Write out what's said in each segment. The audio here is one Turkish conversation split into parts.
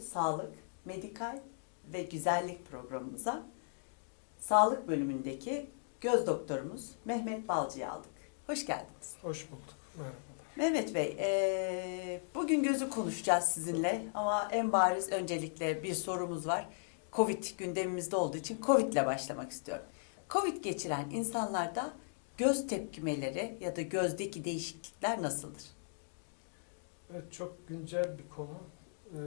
sağlık, medikal ve güzellik programımıza sağlık bölümündeki göz doktorumuz Mehmet Balcı'yı aldık. Hoş geldiniz. Hoş bulduk. Merhabalar. Mehmet Bey, eee, bugün gözü konuşacağız sizinle ama en bariz öncelikle bir sorumuz var. Covid gündemimizde olduğu için Covid ile başlamak istiyorum. Covid geçiren insanlarda göz tepkimeleri ya da gözdeki değişiklikler nasıldır? Evet çok güncel bir konu. Ee,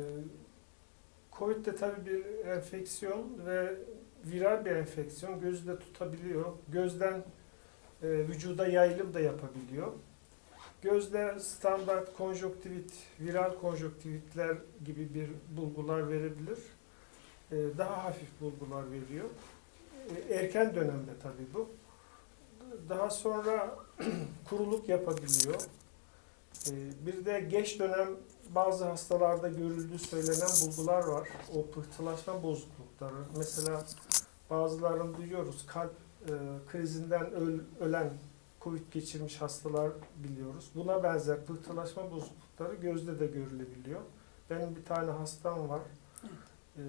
Covid de tabii bir enfeksiyon ve viral bir enfeksiyon. Gözü de tutabiliyor. Gözden e, vücuda yayılım da yapabiliyor. Gözde standart konjonktivit, viral konjonktivitler gibi bir bulgular verebilir. Ee, daha hafif bulgular veriyor. Ee, erken dönemde tabii bu. Daha sonra kuruluk yapabiliyor. Ee, Bir de geç dönem bazı hastalarda görüldüğü söylenen bulgular var. O pıhtılaşma bozuklukları. Mesela bazılarını duyuyoruz. Kalp e, krizinden öl- ölen COVID geçirmiş hastalar biliyoruz. Buna benzer pıhtılaşma bozuklukları gözde de görülebiliyor. Benim bir tane hastam var. Ee,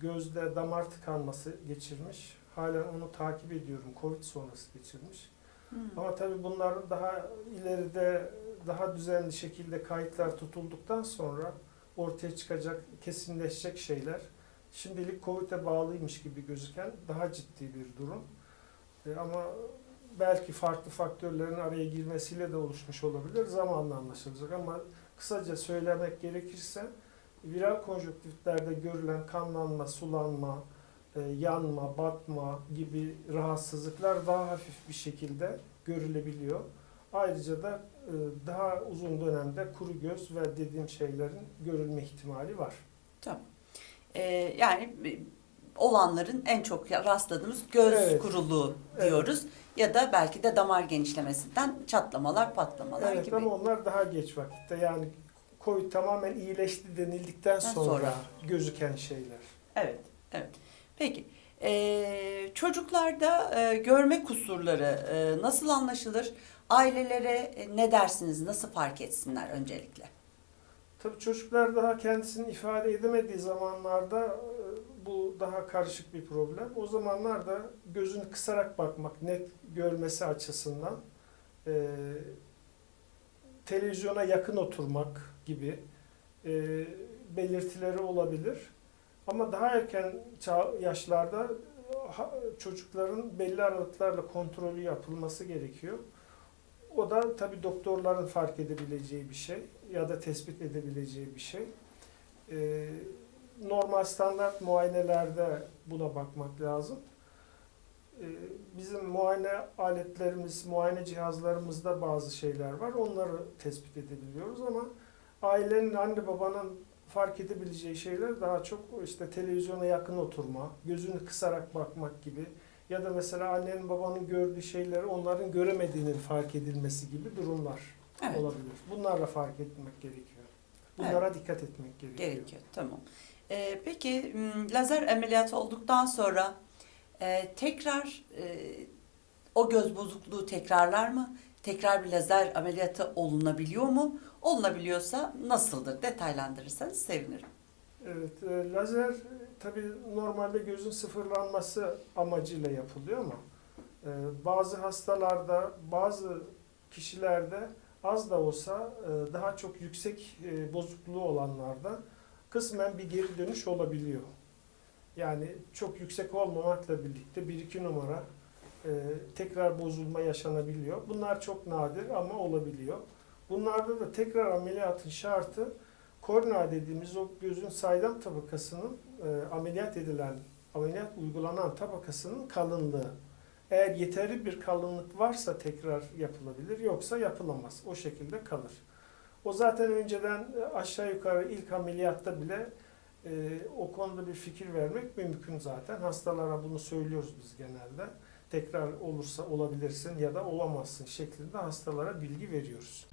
gözde damar tıkanması geçirmiş. Halen onu takip ediyorum. Covid sonrası geçirmiş. Hmm. Ama tabii bunların daha ileride daha düzenli şekilde kayıtlar tutulduktan sonra ortaya çıkacak, kesinleşecek şeyler şimdilik COVID'e bağlıymış gibi gözüken daha ciddi bir durum. E, ama belki farklı faktörlerin araya girmesiyle de oluşmuş olabilir. Zamanla anlaşılacak ama kısaca söylemek gerekirse viral konjonktivitlerde görülen kanlanma, sulanma, e, yanma, batma gibi rahatsızlıklar daha hafif bir şekilde görülebiliyor. Ayrıca da e, daha uzun dönemde kuru göz ve dediğim şeylerin görülme ihtimali var. Ee, yani e, olanların en çok rastladığımız göz Evet. kuruluğu Evet. diyoruz. Ya da belki de damar genişlemesinden çatlamalar, patlamalar Evet gibi. ama onlar daha geç vakitte yani COVID tamamen iyileşti denildikten sonra, sonra. gözüken şeyler. Evet, evet. Peki, ee, çocuklarda e, görme kusurları e, nasıl anlaşılır? Ailelere e, ne dersiniz, nasıl fark etsinler öncelikle? Tabii çocuklar daha kendisini ifade edemediği zamanlarda bu daha karışık bir problem. O zamanlarda gözünü kısarak bakmak, net görmesi açısından e, televizyona yakın oturmak gibi e, belirtileri olabilir. Ama daha erken yaşlarda çocukların belli aralıklarla kontrolü yapılması gerekiyor. O da tabii doktorların fark edebileceği bir şey ya da tespit edebileceği bir şey. Ee, normal standart muayenelerde buna bakmak lazım. Ee, bizim muayene aletlerimiz, muayene cihazlarımızda bazı şeyler var. Onları tespit edebiliyoruz ama ailenin, anne babanın fark edebileceği şeyler daha çok işte televizyona yakın oturma, gözünü kısarak bakmak gibi ya da mesela annenin babanın gördüğü şeyleri onların göremediğinin fark edilmesi gibi durumlar Evet, olabilir. Bunlarla fark etmek gerekiyor. Bunlara dikkat etmek gerekiyor. gerekiyor. Tamam. Ee, peki, lazer ameliyatı olduktan sonra e, tekrar e, o göz bozukluğu tekrarlar mı? Tekrar bir lazer ameliyatı olunabiliyor mu? Olunabiliyorsa nasıldır? Detaylandırırsanız sevinirim. Evet, e, lazer tabi normalde gözün sıfırlanması amacıyla yapılıyor ama e, bazı hastalarda, bazı kişilerde az da olsa e, daha çok yüksek e, bozukluğu olanlarda kısmen bir geri dönüş olabiliyor. Yani çok yüksek olmamakla birlikte 1-2 numara e, tekrar bozulma yaşanabiliyor. Bunlar çok nadir ama olabiliyor. Bunlarda da tekrar ameliyatın şartı kornea dediğimiz o gözün saydam tabakasının e, ameliyat edilen, ameliyat uygulanan tabakasının kalınlığı. Eğer yeterli bir kalınlık varsa tekrar yapılabilir, yoksa yapılamaz. O şekilde kalır. O zaten önceden e, aşağı yukarı ilk ameliyatta bile e, o konuda bir fikir vermek mümkün zaten. Hastalara bunu söylüyoruz biz genelde. Tekrar olursa olabilirsin ya da olamazsın şeklinde hastalara bilgi veriyoruz.